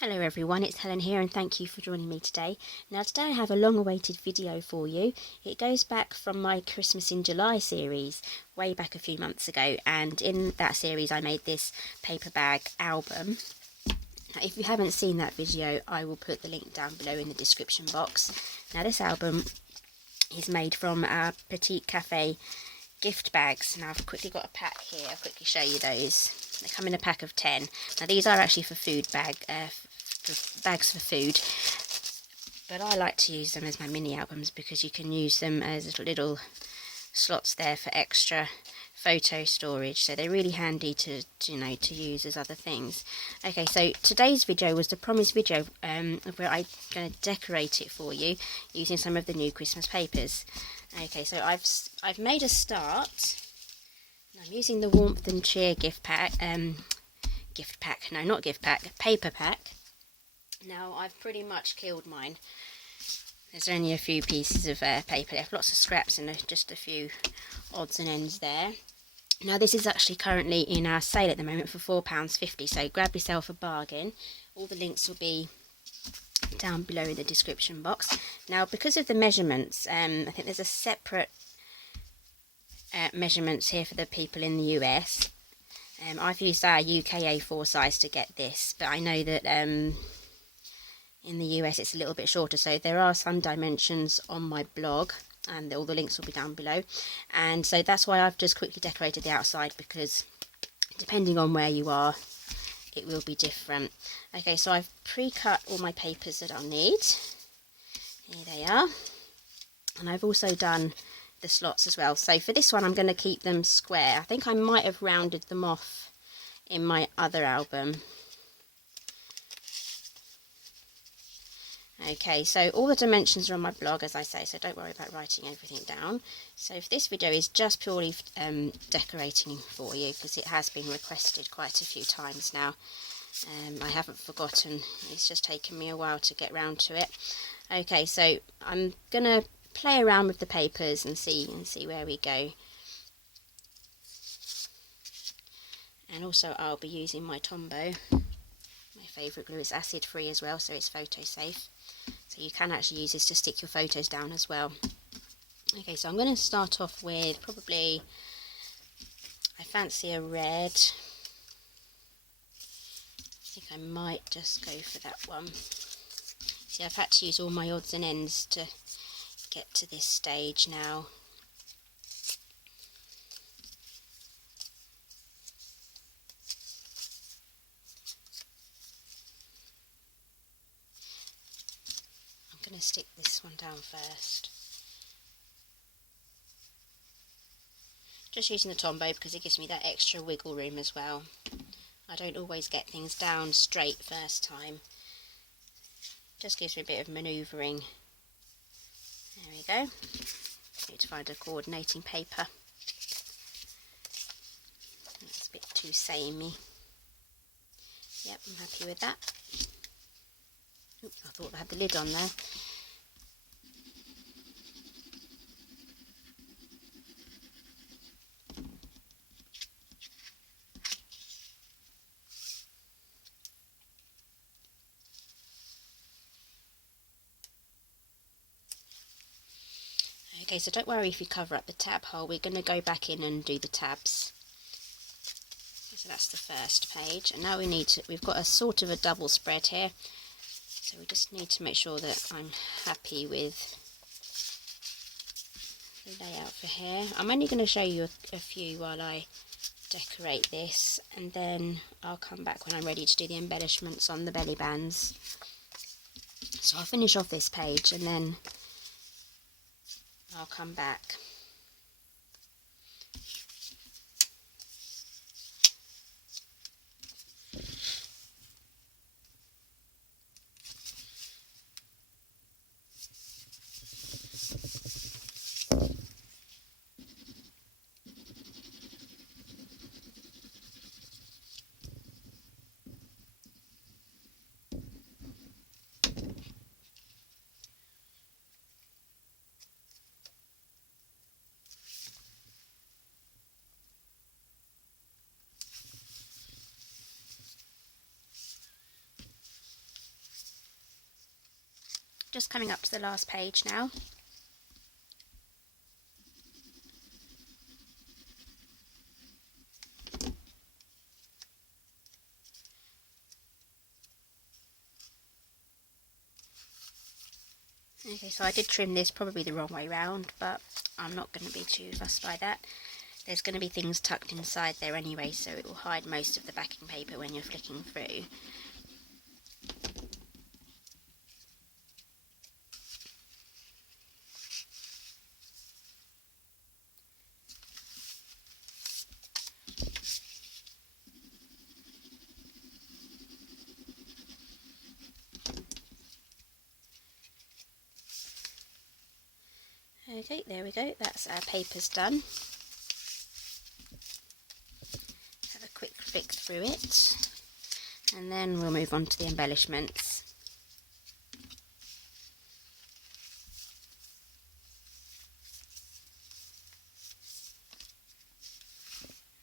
Hello everyone, it's Helen here and thank you for joining me today. Now today I have a long-awaited video for you. It goes back from my Christmas in July series, way back a few months ago, and in that series I made this paper bag album. Now if you haven't seen that video, I will put the link down below in the description box. Now this album is made from our Petite Cafe gift bags. Now I've quickly got a pack here, I'll quickly show you those. They come in a pack of 10. Now these are actually for food bags for food, but I like to use them as my mini albums because you can use them as little slots there for extra photo storage, so they're really handy to use as other things. Okay, so today's video was the promised video where I'm going to decorate it for you using some of the new Christmas papers. Okay, so I've made a start. I'm using the Warmth and Cheer paper pack. Now I've pretty much killed mine. There's only a few pieces of paper left, lots of scraps and just a few odds and ends there. Now this is actually currently in our sale at the moment for £4.50, so grab yourself a bargain. All the links will be down below in the description box. Now because of the measurements, I think there's a separate measurements here for the people in the US. I've used our UK A4 size to get this, but I know that in the US it's a little bit shorter, so there are some dimensions on my blog and all the links will be down below, and so that's why I've just quickly decorated the outside, because depending on where you are it will be different. Okay, so I've pre-cut all my papers that I'll need. Here they are, and I've also done the slots as well. So for this one I'm going to keep them square. I think I might have rounded them off in my other album. Okay, so all the dimensions are on my blog, as I say, so don't worry about writing everything down. So if this video is just purely decorating for you, because it has been requested quite a few times now. I haven't forgotten, it's just taken me a while to get round to it. Okay, so I'm going to play around with the papers and see where we go. And also I'll be using my Tombow. My favourite glue is acid free as well, so it's photo safe. So you can actually use this to stick your photos down as well. Okay, so I'm going to start off with probably, I fancy a red. I think I might just go for that one. See, I've had to use all my odds and ends to get to this stage now. I'm going to stick this one down first. Just using the Tombow because it gives me that extra wiggle room as well. I don't always get things down straight first time. Just gives me a bit of manoeuvring. There we go. Need to find a coordinating paper. That's a bit too samey. Yep, I'm happy with that. Oops, I thought I had the lid on there. Okay, so don't worry if you cover up the tab hole, we're going to go back in and do the tabs. So that's the first page, and now we've got a sort of a double spread here, so we just need to make sure that I'm happy with the layout for here. I'm only going to show you a few while I decorate this, and then I'll come back when I'm ready to do the embellishments on the belly bands. So I'll finish off this page and then I'll come back. just coming up to the last page now. Okay, so I did trim this probably the wrong way round, but I'm not going to be too fussed by that. There's going to be things tucked inside there anyway, so it will hide most of the backing paper when you're flicking through. Okay, there we go, that's our papers done. Have a quick flick through it, and then we'll move on to the embellishments.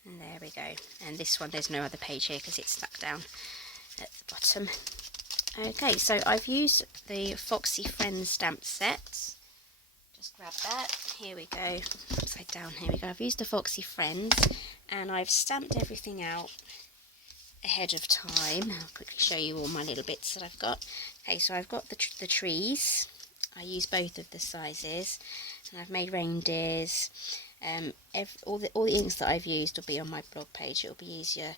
And there we go, and this one there's no other page here because it's stuck down at the bottom. Okay, so I've used the Foxy Friends stamp set. Just grab that, here we go, upside down, here we go. I've used the Foxy Friends and I've stamped everything out ahead of time. I'll quickly show you all my little bits that I've got. Okay, so I've got the trees. I use both of the sizes, and I've made reindeers. All the inks that I've used will be on my blog page. It'll be easier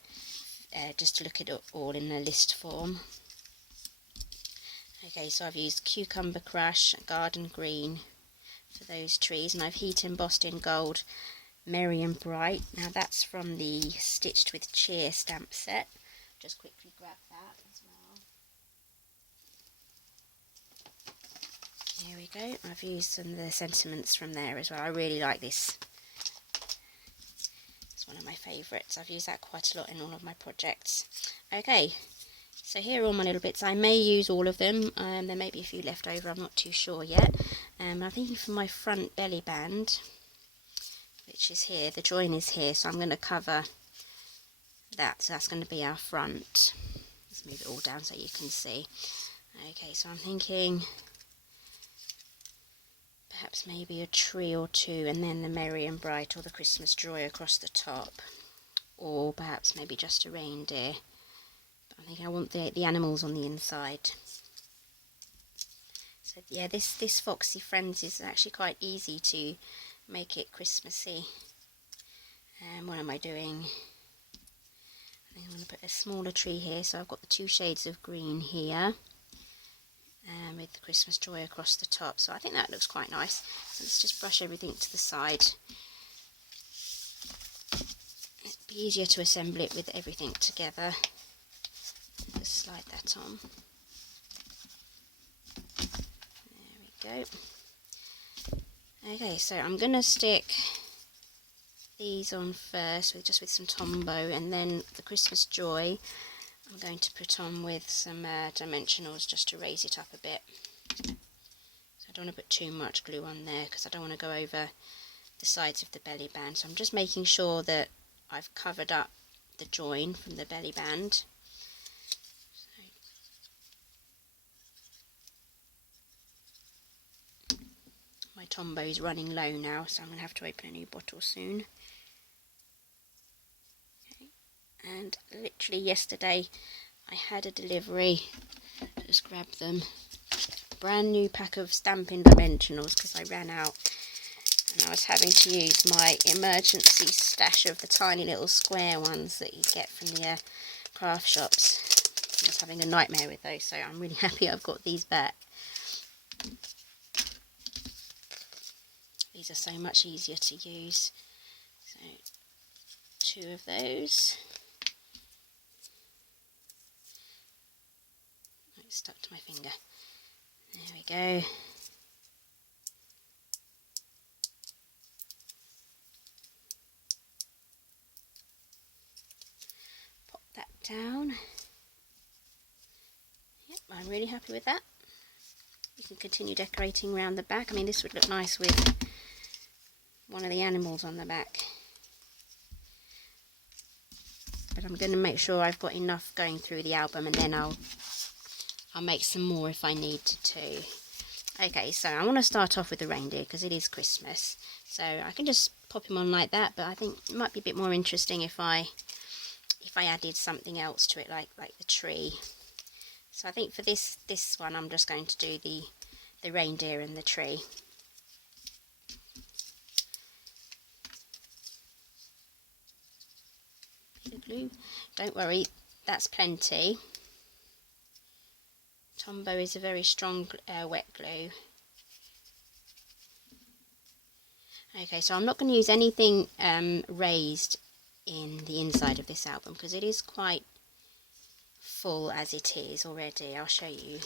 just to look at it all in a list form. Okay, so I've used Cucumber Crush, Garden Green for those trees, and I've heat embossed in gold Merry and Bright. Now that's from the Stitched with Cheer stamp set. Just quickly grab that as well. Here we go. I've used some of the sentiments from there as well. I really like this. It's one of my favourites. I've used that quite a lot in all of my projects. Okay, so here are all my little bits. I may use all of them. There may be a few left over. I'm not too sure yet. I'm thinking for my front belly band, which is here, the join is here, so I'm going to cover that, so that's going to be our front. Let's move it all down so you can see. Okay, so I'm thinking perhaps maybe a tree or two, and then the Merry and Bright or the Christmas Joy across the top, or perhaps maybe just a reindeer. But I think I want the animals on the inside. So yeah, this Foxy Friends is actually quite easy to make it Christmassy. What am I doing? I think I'm going to put a smaller tree here, so I've got the two shades of green here, with the Christmas Joy across the top, so I think that looks quite nice. So let's just brush everything to the side. It'd be easier to assemble it with everything together. Just slide that on. There we go. Okay, so I'm going to stick these on first just with some Tombow, and then the Christmas Joy I'm going to put on with some dimensionals just to raise it up a bit. So I don't want to put too much glue on there because I don't want to go over the sides of the belly band. So I'm just making sure that I've covered up the join from the belly band. My Tombow is running low now, so I'm going to have to open a new bottle soon. Okay. And literally yesterday I had a delivery. Just grab them. Brand new pack of Stampin' Dimensionals because I ran out, and I was having to use my emergency stash of the tiny little square ones that you get from the craft shops. I was having a nightmare with those, so I'm really happy I've got these back. These are so much easier to use. So, two of those. Oh, it's stuck to my finger. There we go. Pop that down. Yep, I'm really happy with that. You can continue decorating around the back. I mean, this would look nice with one of the animals on the back. But I'm going to make sure I've got enough going through the album, and then I'll make some more if I need to. Okay, so I want to start off with the reindeer because it is Christmas. So I can just pop him on like that, but I think it might be a bit more interesting if I added something else to it, like the tree. So I think for this one, I'm just going to do the reindeer and the tree. Bit of glue. Don't worry, that's plenty. Tombow is a very strong wet glue. Okay, so I'm not going to use anything raised in the inside of this album because it is quite full as it is already. I'll show you.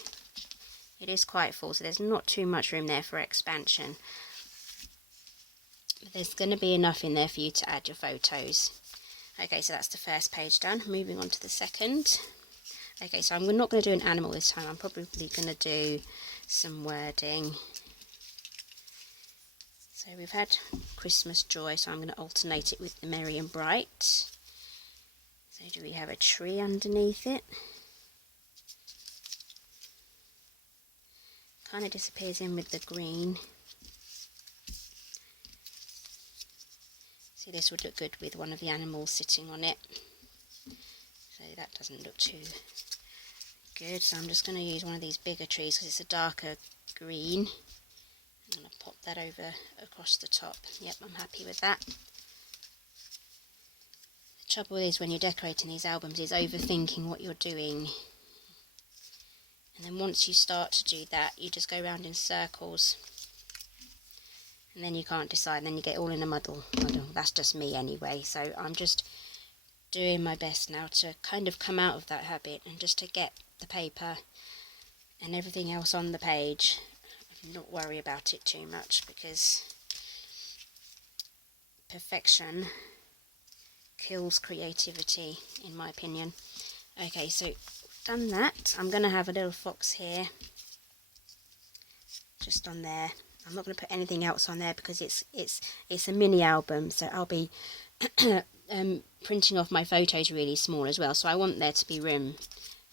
It is quite full, so there's not too much room there for expansion. But there's going to be enough in there for you to add your photos. Okay, so that's the first page done. Moving on to the second. Okay, so I'm not going to do an animal this time. I'm probably going to do some wording. So we've had Christmas joy, so I'm going to alternate it with the merry and bright. So do we have a tree underneath it? Kind of disappears in with the green. See, this would look good with one of the animals sitting on it. So that doesn't look too good. So I'm just going to use one of these bigger trees because it's a darker green. I'm going to pop that over across the top. Yep, I'm happy with that. The trouble is when you're decorating these albums is overthinking what you're doing. And then once you start to do that, you just go around in circles. And then you can't decide, and then you get all in a muddle. That's just me anyway. So I'm just doing my best now to kind of come out of that habit and just to get the paper and everything else on the page. Not worry about it too much because perfection kills creativity, in my opinion. Okay, so done that. I'm going to have a little fox here, just on there. I'm not going to put anything else on there because it's a mini album, so I'll be printing off my photos really small as well. So I want there to be room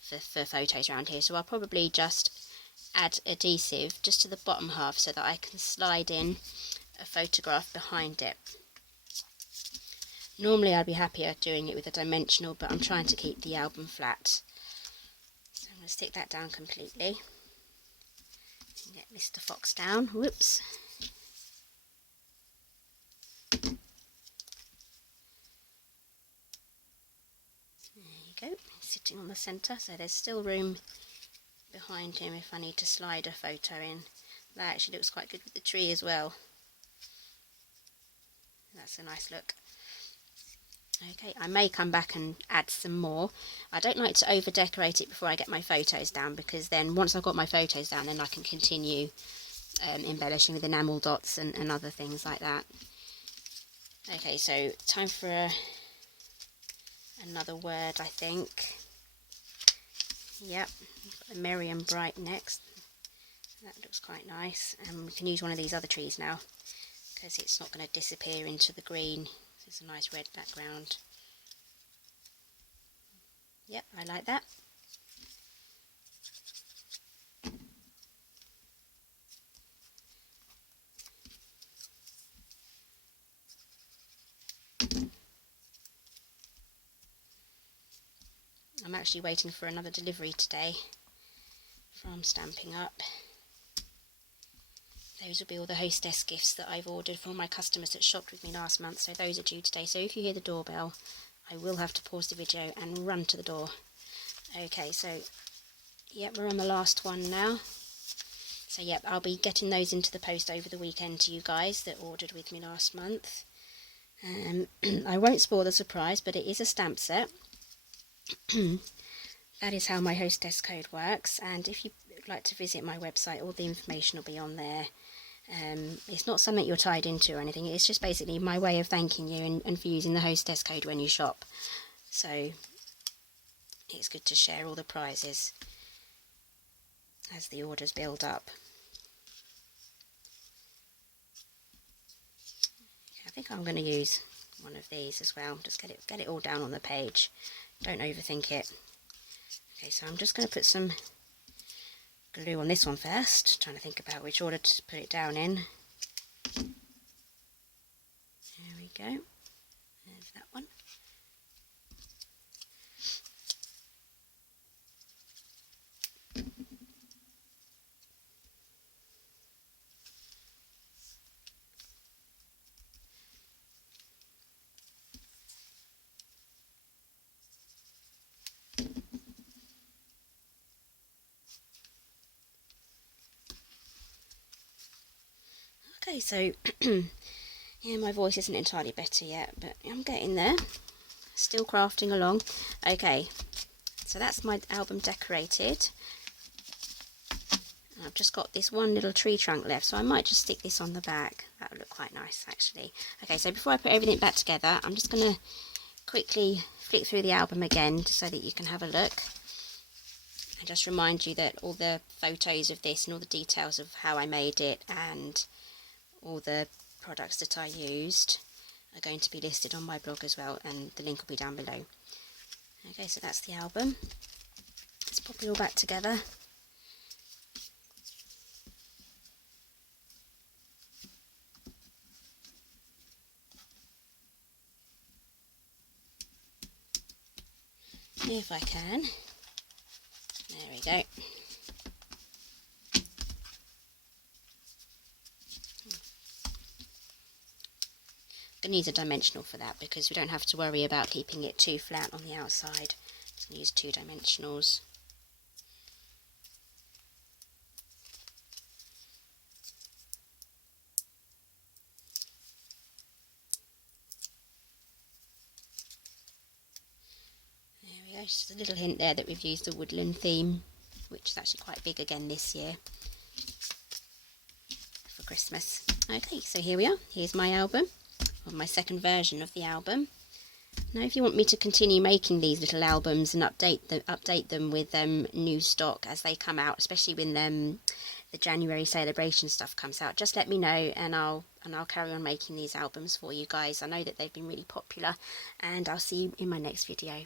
for photos around here. So I'll probably just add adhesive just to the bottom half so that I can slide in a photograph behind it. Normally I'd be happier doing it with a dimensional, but I'm trying to keep the album flat. So I'm going to stick that down completely. Get Mr. Fox down. Whoops. There you go. He's sitting on the centre, so there's still room behind him if I need to slide a photo in. That actually looks quite good with the tree as well. That's a nice look. Okay, I may come back and add some more. I don't like to over decorate it before I get my photos down, because then once I've got my photos down, then I can continue embellishing with enamel dots and other things like that. Okay, so time for another word, I think. Yep, merry and bright next. That looks quite nice, and we can use one of these other trees now because it's not going to disappear into the green. So it's a nice red background. Yep, I like that. I'm actually waiting for another delivery today from Stampin' Up. Those will be all the hostess gifts that I've ordered for my customers that shopped with me last month, so those are due today. So if you hear the doorbell, I will have to pause the video and run to the door. Okay, so yep, we're on the last one now. So yep, I'll be getting those into the post over the weekend to you guys that ordered with me last month. I won't spoil the surprise, but it is a stamp set. That is how my hostess code works, and if you'd like to visit my website, all the information will be on there. It's not something you're tied into or anything, it's just basically my way of thanking you and for using the hostess code when you shop. So it's good to share all the prizes as the orders build up. I think I'm going to use one of these as well, just get it all down on the page, don't overthink it. Okay, so I'm just going to put some glue on this one first. Trying to think about which order to put it down in. There we go. There's that one. Okay, so yeah, my voice isn't entirely better yet, but I'm getting there. Still crafting along. Okay, so that's my album decorated. And I've just got this one little tree trunk left, so I might just stick this on the back. That would look quite nice, actually. Okay, so before I put everything back together, I'm just going to quickly flick through the album again, just so that you can have a look. And just remind you that all the photos of this and all the details of how I made it and all the products that I used are going to be listed on my blog as well, and the link will be down below. Okay, so that's the album. Let's pop it all back together. If I can. There we go. I'm going to use a dimensional for that because we don't have to worry about keeping it too flat on the outside. Just going to use 2 dimensionals. There we go, just a little hint there that we've used the woodland theme, which is actually quite big again this year for Christmas. Okay, so here we are. Here's my album. On my second version of the album. Now if you want me to continue making these little albums and update them with new stock as they come out, especially when the January celebration stuff comes out, just let me know and I'll carry on making these albums for you guys. I know that they've been really popular, and I'll see you in my next video.